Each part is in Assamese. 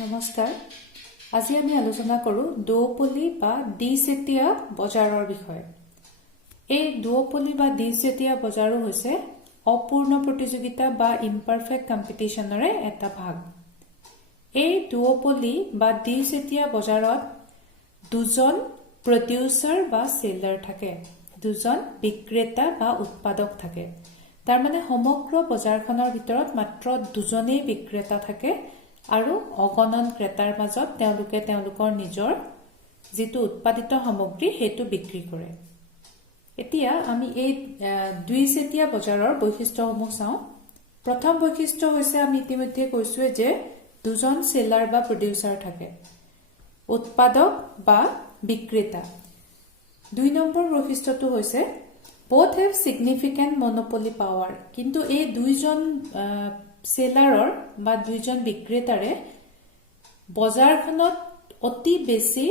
নমস্কাৰ আজি আমি আলোচনা কৰো দুওপলি বা দ্বিচেতিয়া বজাৰৰ বিষয়ে এই দুওপলি বা দ্বিচেতিয়া বজাৰো হৈছে অপূৰ্ণ প্ৰতিযোগিতা বা ইমপাৰফেক্ট কম্পিটিশনৰে এটা ভাগ এই দুওপলি বা দ্বিচেতিয়া বজাৰত দুজন প্ৰডিউচাৰ বা সেলাৰ থাকে দুজন বিক্ৰেতা বা উৎপাদক থাকে তাৰ মানে সমগ্ৰ বজাৰখনৰ ভিতৰত মাত্ৰ দুজনেই বিক্ৰেতা থাকে আৰু অগণন ক্ৰেতাৰ মাজত তেওঁলোকৰ নিজৰ যেটো উৎপাদিত সামগ্ৰী হেতু বিক্ৰী কৰে এতিয়া আমি এই দুইচেতিয়া বজাৰৰ বৈশিষ্ট্যসমূহ চাওঁ প্ৰথম বৈশিষ্ট্য হৈছে আমি ইতিমধ্যে কৈছোৱে যে দুজন সেলাৰ বা প্ৰডিউচাৰ থাকে উৎপাদক বা বিক্ৰেতা দুই নম্বৰ বৈশিষ্ট্যটো হৈছে both have significant monopoly power কিন্তু এই দুইজন সেলাৰৰ বা দুইজন বিক্ৰেতাৰে বজাৰখনত অতি বেছি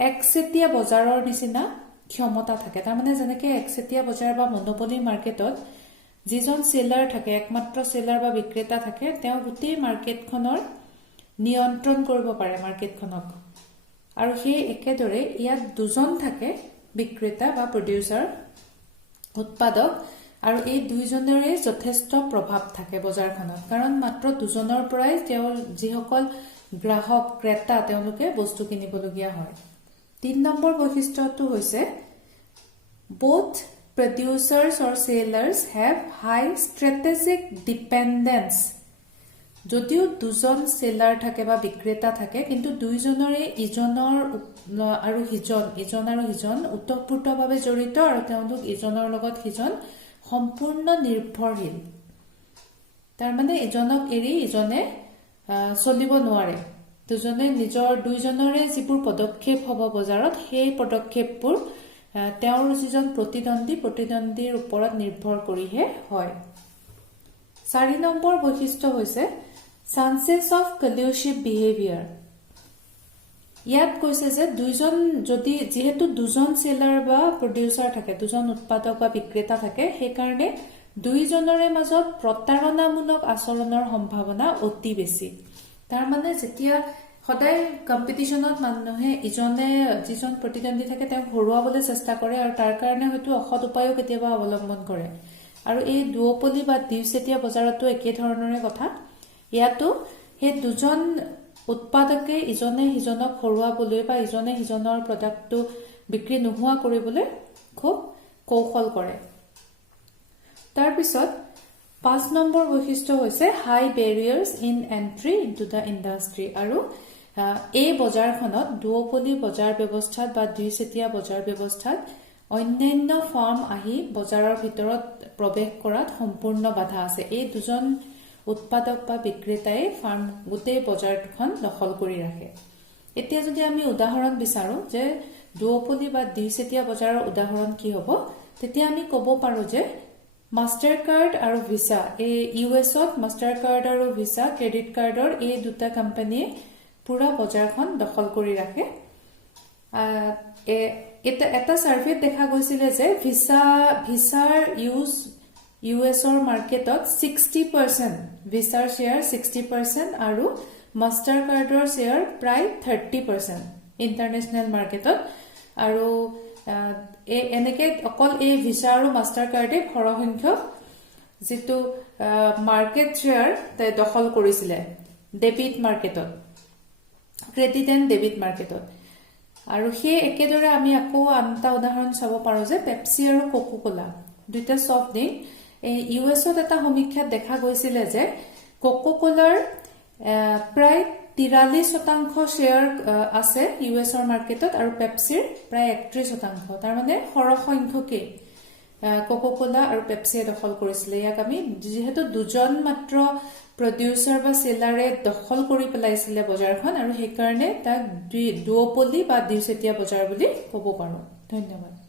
একচেতিয়া বজাৰৰ নিচিনা ক্ষমতা থাকে তাৰ মানে যেনেকৈ একচেতিয়া বজাৰ বা মনোপলি মাৰ্কেটত যিজন সেলাৰ থাকে একমাত্ৰ সেলাৰ বা বিক্ৰেতা থাকে তেওঁ গোটেই মাৰ্কেটখনৰ নিয়ন্ত্ৰণ কৰিব পাৰে মাৰ্কেটখনক আৰু সেই একেদৰে ইয়াত দুজন থাকে বিক্ৰেতা বা প্ৰডিউচাৰ উৎপাদক আৰু এই দুইজনৰে যথেষ্ট প্ৰভাৱ থাকে বজাৰখনত কাৰণ মাত্ৰ দুজনৰ পৰাই তেওঁৰ যিসকল গ্ৰাহক ক্ৰেতা তেওঁলোকে বস্তু কিনিবলগীয়া হয় ৩ নম্বৰ বৈশিষ্ট্যটো হৈছে both producers or sellers have high strategic dependence যদিও দুজন সেলাৰ থাকে বা বিক্ৰেতা থাকে কিন্তু দুইজনৰে ইজনৰ আৰু হিজন উত্তৰপূৰ্তভাৱে জড়িত আৰু তেওঁলোক ইজনৰ লগত হিজন সম্পূৰ্ণ নিৰ্ভৰশীল তাৰ মানে ইজনক এৰি ইজনে চলিব নোৱাৰে দুইজনৰে যিবোৰ পদক্ষেপ হ'ব বজাৰত সেই পদক্ষেপবোৰ তেওঁৰ যিজন প্ৰতিদ্বন্দ্বীৰ ওপৰত নিৰ্ভৰ কৰিহে হয় ৪ নম্বৰ বৈশিষ্ট্য হৈছে chances of collusive behavior ইয়াত কৈছে যে যেহেতু দুজন সেলাৰ বা প্ৰডিউচাৰ থাকে দুজন উৎপাদক বা বিক্ৰেতা থাকে সেই কাৰণে দুইজনৰে মাজত প্ৰতাৰণামূলক আচৰণৰ সম্ভাৱনা অতি বেছি তাৰ মানে যেতিয়া সদায় কম্পিটিশনত মানুহে ইজনে যিজন প্ৰতিদ্বন্দ্বী থাকে তেওঁ হৰুৱাবলৈ চেষ্টা কৰে আৰু তাৰ কাৰণে হয়তো অসৎ উপায়ও কেতিয়াবা অৱলম্বন কৰে আৰু এই দুওপলি বা দ্বিচেতিয়া বজাৰতো একে ধৰণৰে কথা ইয়াতো সেই দুজন উৎপাদকে ইজনে হিজনক হৰুৱাবলৈ বা ইজনে হিজনৰ প্ৰডাক্টটো বিক্ৰী নোহোৱা কৰিবলৈ খুব কৌশল কৰে তাৰ পিছত ৫ নম্বৰ বৈশিষ্ট্য হৈছে high barriers in entry into the industry আৰু এই বজাৰখনত দুওপলি বজাৰ ব্যৱস্থাত বা দুইচেতিয়া বজাৰ ব্যৱস্থাত অন্যান্য ফাৰ্ম আহি বজাৰৰ ভিতৰত প্ৰৱেশ কৰাত সম্পূৰ্ণ বাধা আছে এই দুজন উৎপাদক বা বিক্ৰেতাই ফাৰ্ম গোটেই বজাৰখন দখল কৰি ৰাখে এতিয়া যদি আমি উদাহৰণ বিচাৰো যে দুওপলি বা দুইচেতিয়া বজাৰৰ উদাহৰণ কি হ'ব তেতিয়া আমি ক'ব পাৰো যে মাষ্টাৰ কাৰ্ড আৰু ভিসা এই ইউএছত মাষ্টাৰ কাৰ্ড আৰু ভিসা ক্ৰেডিট কাৰ্ডৰ এই দুটা কোম্পানীয়ে পুৰা বজাৰখন দখল কৰি ৰাখে এটা সাৰ্ভেত দেখা গৈছিলে যে ভিসাৰ ইউজ ইউএছৰ মাৰ্কেটত 60% ভিসাৰ শেয়াৰ 60% আৰু মাষ্টাৰ কাৰ্ডৰ শেয়াৰ প্ৰায় 30% ইন্টাৰনেশ্যনেল মাৰ্কেটত আৰু এনেকে অকল এই ভিসা আৰু মাষ্টাৰ কাৰ্ডে সৰহসংখ্যক যেটো মাৰ্কেট শেয়াৰ দখল কৰিছিলে ডেবিট মাৰ্কেটত ক্ৰেডিট এণ্ড ডেবিট মাৰ্কেটত আৰু সেই একেদৰে আমি আকৌ আনটা উদাহৰণ চাব পাৰো যে পেপসি আৰু কোকোকোলা দুটা সফট ড্ৰিংক ইউএছত এটা সমীক্ষাত দেখা গৈছিলে যে কোকোকোলাৰ প্ৰায় 43% শেয়াৰ আছে ইউএছৰ মাৰ্কেটত আৰু পেপসিৰ প্ৰায় 31% তাৰ মানে সৰহসংখ্যকে কোকোকোলা আৰু পেপসিয়ে দখল কৰিছিলে ইয়াক আমি যেহেতু দুজন মাত্ৰ প্ৰডিউচাৰ বা সেলাৰে দখল কৰি পেলাইছিলে বজাৰখন আৰু সেই কাৰণে তাক দুওপলি বা দুইচেতিয়া বজাৰ বুলি ক'ব পাৰো ধন্যবাদ